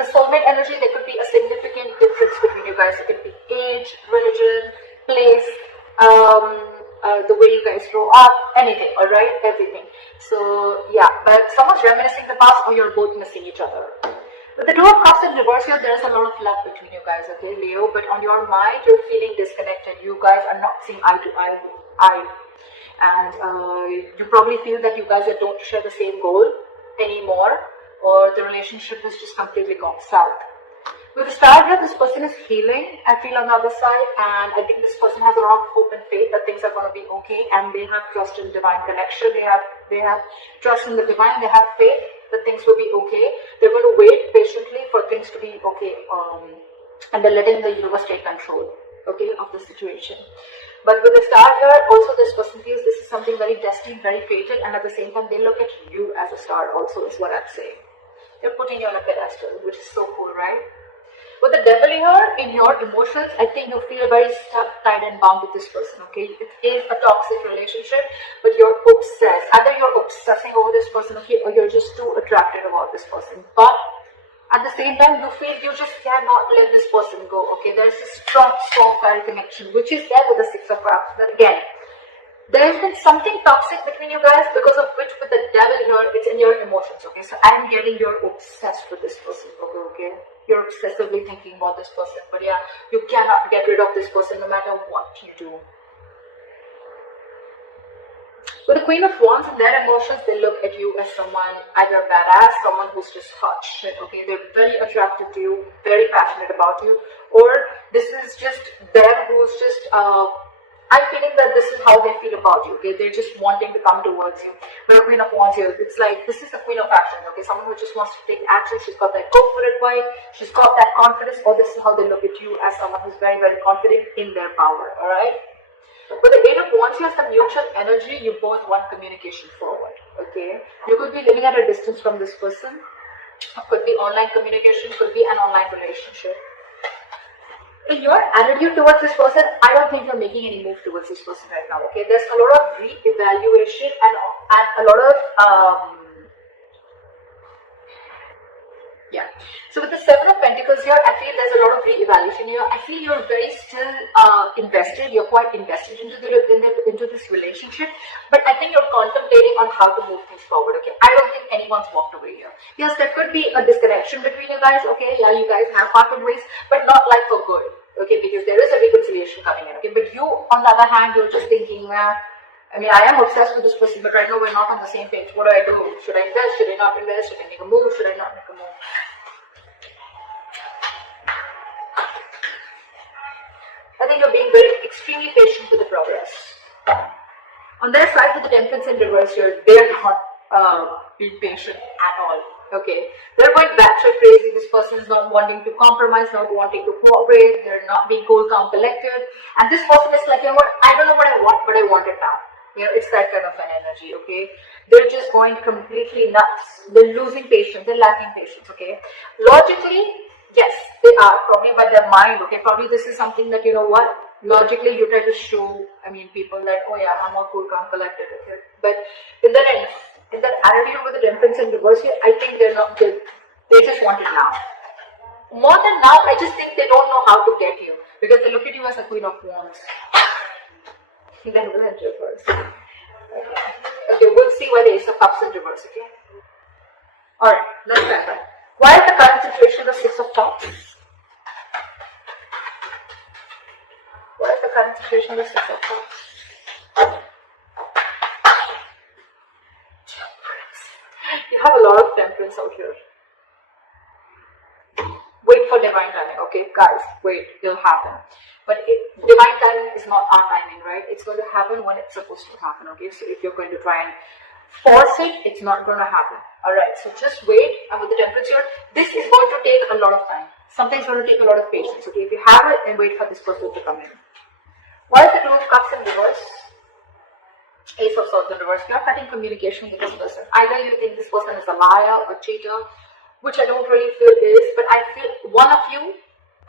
With the soulmate energy, there could be a significant difference between you guys. It could be age, religion, place, the way you guys grow up, anything, alright? Everything. So, yeah, but someone's reminiscing the past or you're both missing each other. With the Two of Cups in reverse here, there's a lot of love between you guys, okay, Leo? But on your mind, you're feeling disconnected. You guys are not seeing eye to eye. And you probably feel that you guys don't share the same goal anymore, or the relationship is just completely gone south. With the Star here, this person is healing, I feel, on the other side, and I think this person has a lot of hope and faith that things are going to be okay, and they have trust in divine connection. They have trust in the divine. They have faith that things will be okay. They're going to wait patiently for things to be okay, and they're letting the universe take control, okay, of the situation. But with the Star here, also this person feels this is something very destined, very fated, and at the same time, they look at you as a star also, is what I'm saying. They're putting you on a pedestal, which is so cool, right? With the Devil here, in your emotions, I think you feel very stuck, tied and bound with this person, okay? It is a toxic relationship, but you're obsessed. Either you're obsessing over this person, okay, or you're just too attracted about this person. But at the same time, you feel you just cannot let this person go, okay? There's a strong soul-fire connection, which is there with the Six of Cups. But again, there's been something toxic between you guys, because of which with the Devil here, it's in your emotions, okay? So I'm getting you're obsessed with this person, okay? You're obsessively thinking about this person, but yeah, you cannot get rid of this person no matter what you do. With the Queen of Wands and their emotions, they look at you as someone either badass, someone who's just hot shit, okay? They're very attracted to you, very passionate about you, or this is just them who's just, I'm feeling that this is how they feel about you, okay? They're just wanting to come towards you. With the Queen of Wands here, it's like, this is the Queen of Action, okay? Someone who just wants to take action. She's got that go for it vibe. She's got that confidence, or this is how they look at you, as someone who's very, very confident in their power, alright? With the Eight of Wands, you have some mutual energy. You both want communication forward, okay? You could be living at a distance from this person. Could be online communication, could be an online relationship. In your attitude towards this person, I don't think you're making any move towards this person right now, okay? There's a lot of re-evaluation and a lot of, yeah. So with the Seven of Pentacles here, I feel there's a lot of re-evaluation here. I feel you're very still invested. You're quite invested into this relationship. But I think you're contemplating on how to move things forward, okay? I don't think anyone's walked away here. Yes, there could be a disconnection between you guys, okay? Yeah, you guys have parted ways, but not like for good, okay? Because there is a reconciliation coming in, okay? But you, on the other hand, you're just thinking, I mean, I am obsessed with this person, but right now we're not on the same page. What do I do? Should I invest? Should I not invest? Should I make a move? Should I not make a move? I think you're being very extremely patient with the progress. On their side, with the Temperance in reverse here, they're not being patient at all. Okay, they're going batshit crazy. This person is not wanting to compromise, not wanting to cooperate. They're not being cool, calm, collected. And this person is like, you know what? I don't know what I want, but I want it now. You know, it's that kind of an energy, okay? They're just going completely nuts. They're losing patience. They're lacking patience, okay? Logically, yes, they are. Probably by their mind, okay? Probably this is something that, you know what? Logically, you try to show, I mean, people that, oh yeah, I'm all cool, calm, collected, okay? But in that end, in that attitude with the Temperance in reverse here, I think they're not good. They just want it now. More than now, I just think they don't know how to get you, because they look at you as a Queen of Wands. Then we'll enter first. Okay, we'll see why the Ace of Cups in reverse, okay? Alright, let's back up. Why is the current situation the Six of Cups? Why is the current situation the Six of Cups? Temperance. You have a lot of temperance out here. Wait for divine timing, okay? Guys, wait, it'll happen. But divine timing is not our timing, right? It's going to happen when it's supposed to happen, okay? So if you're going to try and force it, it's not going to happen. Alright, so just wait. And with the Temperance here, this is going to take a lot of time. Something's going to take a lot of patience, okay? If you have it, then wait for this person to come in. Why is the Two of Cups in reverse? Ace of Swords in reverse. You're cutting communication with this person. Either you think this person is a liar or cheater, which I don't really feel is, but I feel one of you,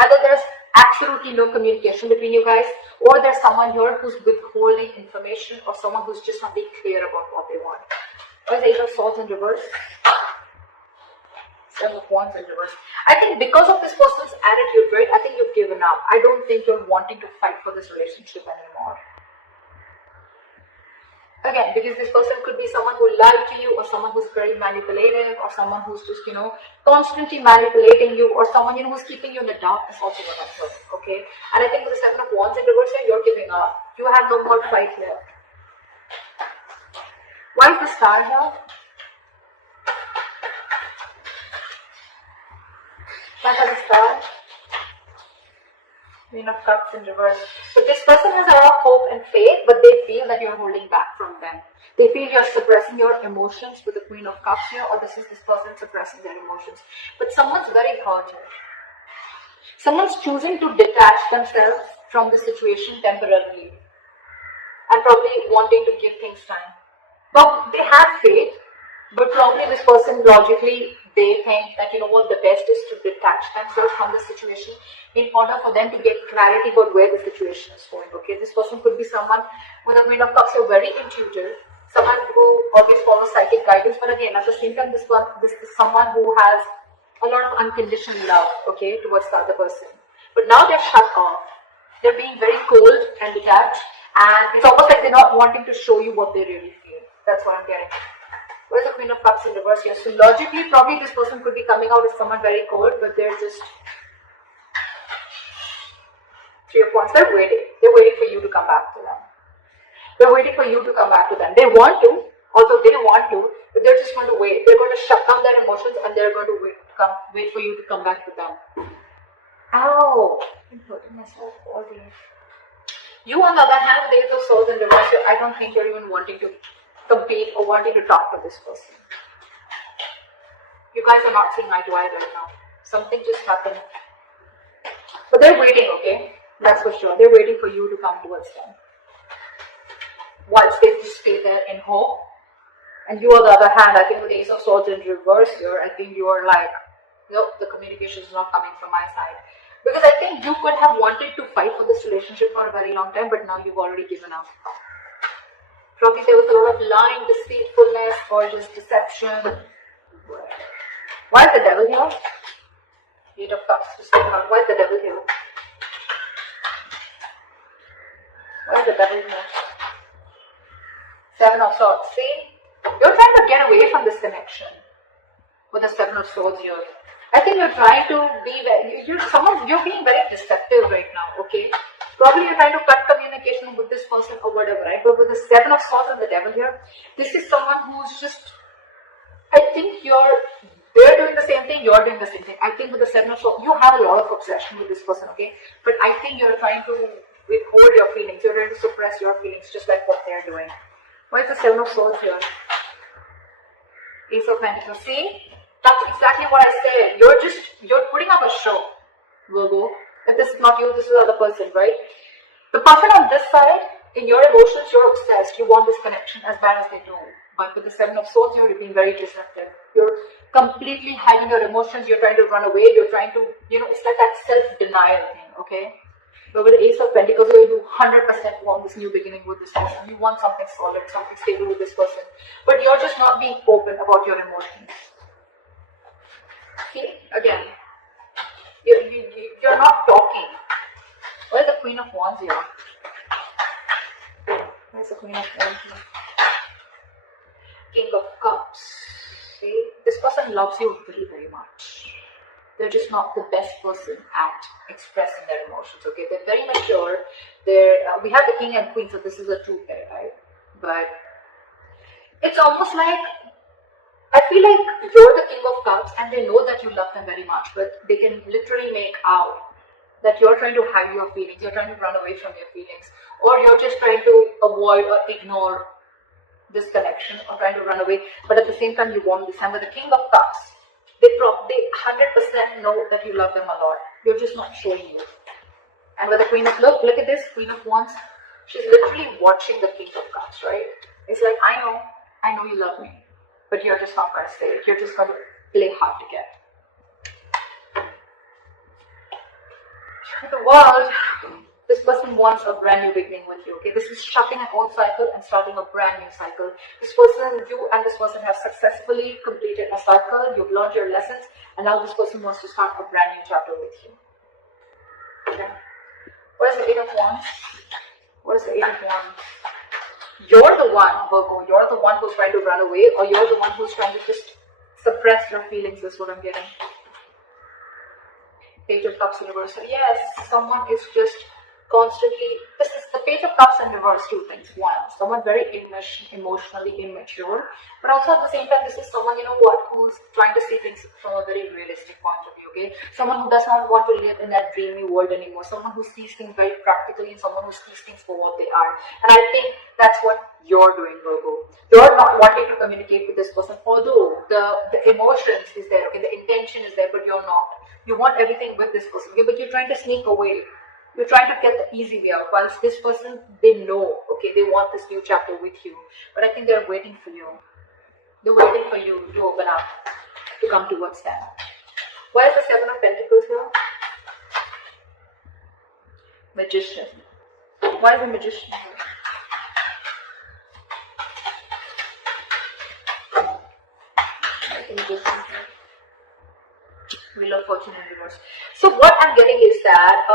either there's absolutely no communication between you guys, or there's someone here who's withholding information, or someone who's just not being clear about what they want. Or is the Eight of Swords in reverse? Seven of Wands in reverse. I think because of this person's attitude, right, I think you've given up. I don't think you're wanting to fight for this relationship anymore. Again, because this person could be someone who lied to you, or someone who's very manipulative, or someone who's just, constantly manipulating you, or someone, who's keeping you in the dark. Is also what I'm hearing, okay? And I think with the Seven of Wands in reverse here, you're giving up. You have no more fight left. Why is the Star here? Why is the Star? Queen of Cups in reverse. So this person has a lot of hope and faith, but they feel that you're holding back from them. They feel you're suppressing your emotions with the Queen of Cups here, or this is this person suppressing their emotions. But someone's very hurt here. Someone's choosing to detach themselves from the situation temporarily, and probably wanting to give things time. But they have faith, but probably this person logically, they think that, the best is to detach themselves from the situation in order for them to get clarity about where the situation is going, okay? This person could be someone with a Queen of Cups, so very intuitive, someone who always follows psychic guidance, but again, at the same time, this is someone who has a lot of unconditional love, okay, towards the other person. But now they're shut off. They're being very cold and detached, and it's almost like they're not wanting to show you what they really feel. That's what I'm getting. Where's the Queen of Cups in reverse here? So logically, probably this person could be coming out as someone very cold, but they're just Three of Wands. They're waiting. They're waiting for you to come back to them. They're waiting for you to come back to them. They want to, although they want to, but they're just going to wait. They're going to shut down their emotions, and they're going to wait for you to come back to them. Ow! I'm hurting myself all day. You, on the other hand, with the Ace of Swords in reverse, I don't think you're even wanting to compete or wanting to talk to this person. You guys are not seeing eye to eye right now. Something just happened. But they're waiting, okay? That's for sure. They're waiting for you to come towards them. Whilst they just stay there in hope. And you, on the other hand, I think with the Ace of Swords in reverse here, I think you are like, nope, the communication is not coming from my side. Because I think you could have wanted to fight for this relationship for a very long time, but now you've already given up. Probably there was a lot of lying, deceitfulness, or just deception. Why is the Devil here? Eight of Cups. Just think about why is the Devil here? Why is the Devil here? Seven of Swords. See? You're trying to get away from this connection with the Seven of Swords here. I think you're trying to be you're being very deceptive right now, okay? Probably you're trying to cut communication with this person or whatever, right? But with the Seven of Swords and the Devil here, this is someone who's just, I think they're doing the same thing, you're doing the same thing. I think with the Seven of Swords, you have a lot of obsession with this person, okay? But I think you're trying to withhold your feelings. You're trying to suppress your feelings, just like what they're doing. Why is the Seven of Swords here? Ace of Pentacles. See? That's exactly what I said. You're putting up a show, Virgo. If this is not you, this is the other person, right? The person on this side, in your emotions, you're obsessed. You want this connection as bad as they do. But with the Seven of Swords, you're being very deceptive. You're completely hiding your emotions. You're trying to run away. You're trying to, it's like that self-denial thing, okay? But with the Ace of Pentacles, you 100% want this new beginning with this person. You want something solid, something stable with this person. But you're just not being open about your emotions. See, again, you're not talking. Where's the Queen of Wands here? Where's the Queen of Wands here? King of Cups. See, this person loves you very, very much. They're just not the best person at expressing their emotions, okay? They're very mature. We have the King and Queen, so this is a true pair, right? But it's almost like, I feel like you're the King of Cups and they know that you love them very much, but they can literally make out that you're trying to hide your feelings, you're trying to run away from your feelings, or you're just trying to avoid or ignore this connection or trying to run away, but at the same time you want this. And with the King of Cups, they 100% know that you love them a lot. You're just not showing you. And with the Queen of, look at this, Queen of Wands, she's literally watching the King of Cups, right? It's like, I know you love me. But you're just not going to say it. You're just going to play hard to get. The World. This person wants a brand new beginning with you, okay? This is shutting an old cycle and starting a brand new cycle. This person, you and this person have successfully completed a cycle. You've learned your lessons, and now this person wants to start a brand new chapter with you. Okay. What is the Eight of Wands? What is the Eight of Wands? You're the one, Virgo. You're the one who's trying to run away, or you're the one who's trying to just suppress your feelings. Is what I'm getting. Page of Cups in reverse. So yes, someone is just constantly. This is the Page of Cups in reverse. Two things. One, someone very emotionally immature, but also at the same time, this is someone, you know what, who's trying to see things from a very realistic point of view. Okay, someone who does not want to live in that dreamy world anymore. Someone who sees things very practically, and someone who sees things for what they are. And I think that's what you're doing, Virgo. You're not wanting to communicate with this person, although the emotions is there. Okay, the intention is there, but you're not. You want everything with this person, okay, but you're trying to sneak away. You're trying to get the easy way out. Whilst this person, they know, okay, they want this new chapter with you. But I think they're waiting for you. They're waiting for you to open up, to come towards them. Why is the Seven of Pentacles here? Magician. Why is the Magician here? Why is the Magician here? Wheel of Fortune in reverse. So what I'm getting is that,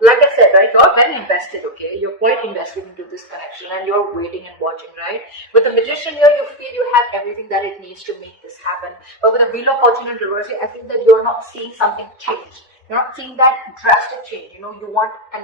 like I said, right, you're very invested, okay? You're quite invested into this connection and you're waiting and watching, right? With the Magician here, you feel you have everything that it needs to make this happen. But with the Wheel of Fortune in reverse, I think that you're not seeing something change. You're not seeing that drastic change. You know, you want a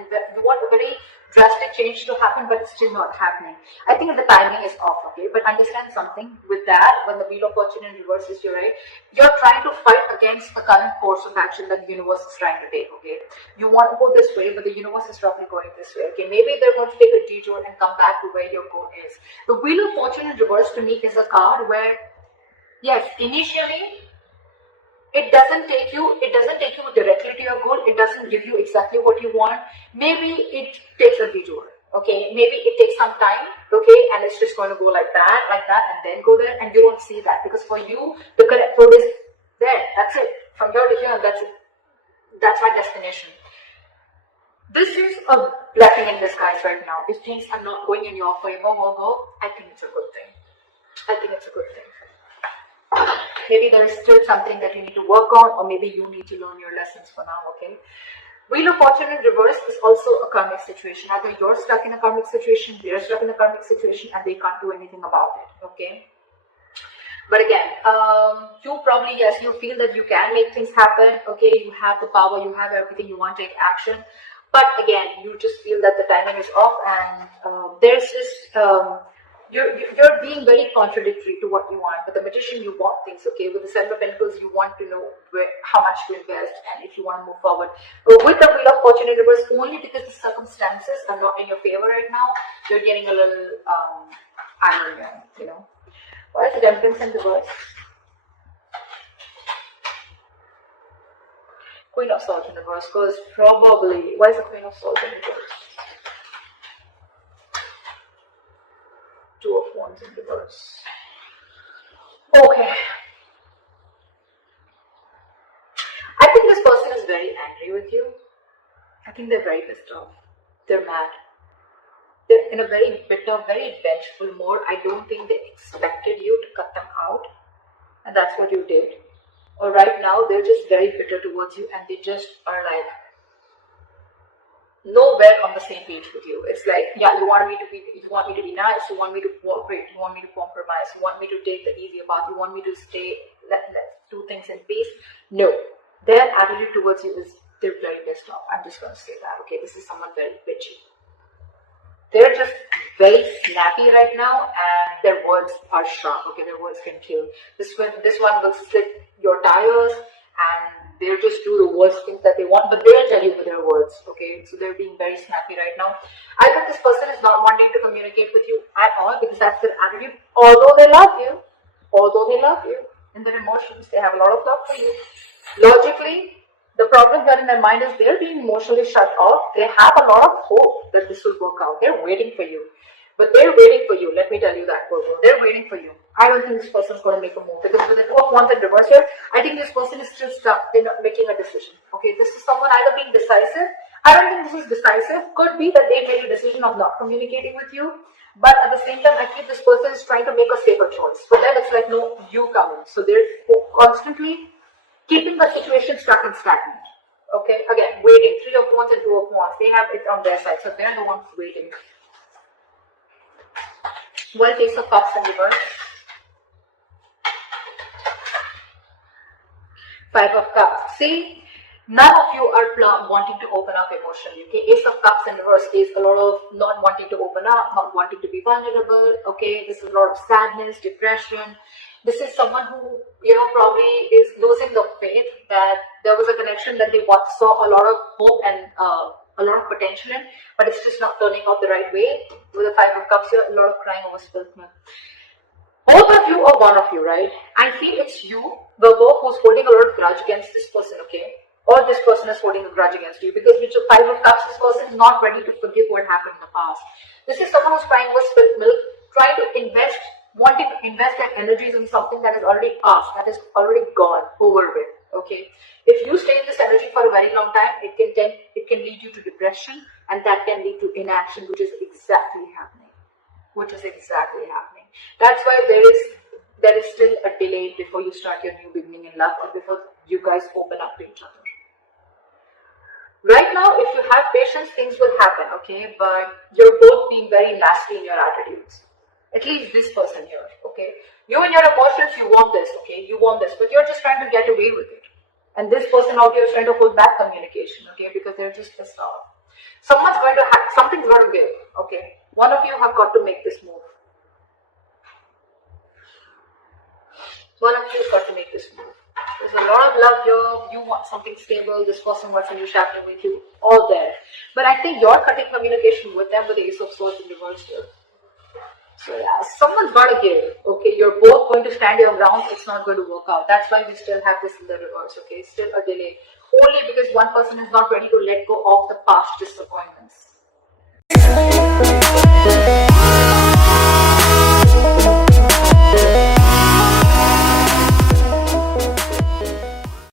very drastic change to happen, but it's still not happening. I think the timing is off, okay? But understand something with that, when the Wheel of Fortune in reverse is your right, you're trying to fight against the current course of action that the universe is trying to take, okay? You want to go this way, but the universe is roughly going this way, okay? Maybe they're going to take a detour and come back to where your goal is. The Wheel of Fortune in reverse to me is a card where, yes, initially, it doesn't take you directly to your goal. It doesn't give you exactly what you want. Maybe it takes a detour, okay? Maybe it takes some time, okay? And it's just going to go like that, and then go there, and you don't see that. Because for you, the correct road is there. That's it. From here to here, that's it. That's my destination. This is a blessing in disguise right now. If things are not going in your favor, I think it's a good thing. I think it's a good thing. Maybe there is still something that you need to work on, or maybe you need to learn your lessons for now, okay? Wheel of Fortune in reverse is also a karmic situation. Either you're stuck in a karmic situation, they're stuck in a karmic situation, and they can't do anything about it, okay? But again, you probably, yes, you feel that you can make things happen, okay? You have the power, you have everything, you want to take action. But again, you just feel that the timing is off, and there's this... You're being very contradictory to what you want. With the Magician, you want things, okay? With the Seven of Pentacles, you want to know how much to invest and if you want to move forward. But with the Wheel of Fortune in reverse, only because the circumstances are not in your favor right now, you're getting a little angry, you know. Why is the Temperance in reverse? Queen of Swords in reverse, because probably, why is the Queen of Swords in reverse? Two of Wands in reverse. Okay. I think this person is very angry with you. I think they're very pissed off. They're mad. They're in a very bitter, very vengeful mode. I don't think they expected you to cut them out. And that's what you did. Or right now, they're just very bitter towards you, and they just are like, nowhere on the same page with you. It's like, yeah, you want me to be nice, you want me to cooperate, you want me to compromise, you want me to take the easier path, you want me to stay, let's do things in peace. No, their attitude towards you is they're very pissed off. I'm just going to say that, okay? This is someone very bitchy. They're just very snappy right now, and their words are sharp, okay? Their words can kill. This one will slit your tires, and they'll just do the worst things that they want, but they'll tell you with their words, okay? So they're being very snappy right now. I think this person is not wanting to communicate with you at all, because that's their attitude. Although they love you, in their emotions, they have a lot of love for you. Logically, the problem here in their mind is they're being emotionally shut off. They have a lot of hope that this will work out. They're waiting for you. But they're waiting for you. Let me tell you that, Virgo. They're waiting for you. I don't think this person is going to make a move, because with the Two of Wands in reverse here, I think this person is still stuck in making a decision. Okay, this is someone either being decisive, I don't think this is decisive. Could be that they made a decision of not communicating with you, but at the same time, I feel this person is trying to make a safer choice. For them, it's like, no, you come in. So they're constantly keeping the situation stuck and stagnant. Okay, again, waiting. 3 of Wands and 2 of Wands. They have it on their side, so they're the ones waiting. Well, Ace of Cups in reverse. 5 of Cups. See, none of you are wanting to open up emotionally. Okay, Ace of Cups in reverse is a lot of not wanting to open up, not wanting to be vulnerable. Okay, this is a lot of sadness, depression. This is someone who, probably is losing the faith that there was a connection that they once saw a lot of hope and a lot of potential in, but it's just not turning out the right way. With the 5 of Cups here, a lot of crying over spilt milk. Both of you or one of you, right? I feel it's you, Virgo, who's holding a lot of grudge against this person, okay? Or this person is holding a grudge against you, because with the 5 of Cups, this person is not ready to forgive what happened in the past. This is someone who's crying over spilt milk, trying to wanting to invest their energies in something that is already past, that is already gone, over with. Okay, if you stay in this energy for a very long time, it can lead you to depression, and that can lead to inaction, which is exactly happening. That's why there is still a delay before you start your new beginning in love, or before you guys open up to each other. Right now, if you have patience, things will happen. Okay, but you're both being very nasty in your attitudes. At least this person here, okay? You and your emotions, you want this, okay? You want this, but you're just trying to get away with it. And this person out here is trying to hold back communication, okay? Because they're just pissed off. Something's going to give, okay? One of you have got to make this move. One of you has got to make this move. There's a lot of love here. You want something stable. This person wants a new chapter with you. All there. But I think you're cutting communication with them with the Ace of Swords in reverse here. So yeah, someone's got to give. Okay, you're both going to stand your ground. It's not going to work out. That's why we still have this in the reverse. Okay, still a delay. Only because one person is not ready to let go of the past disappointments.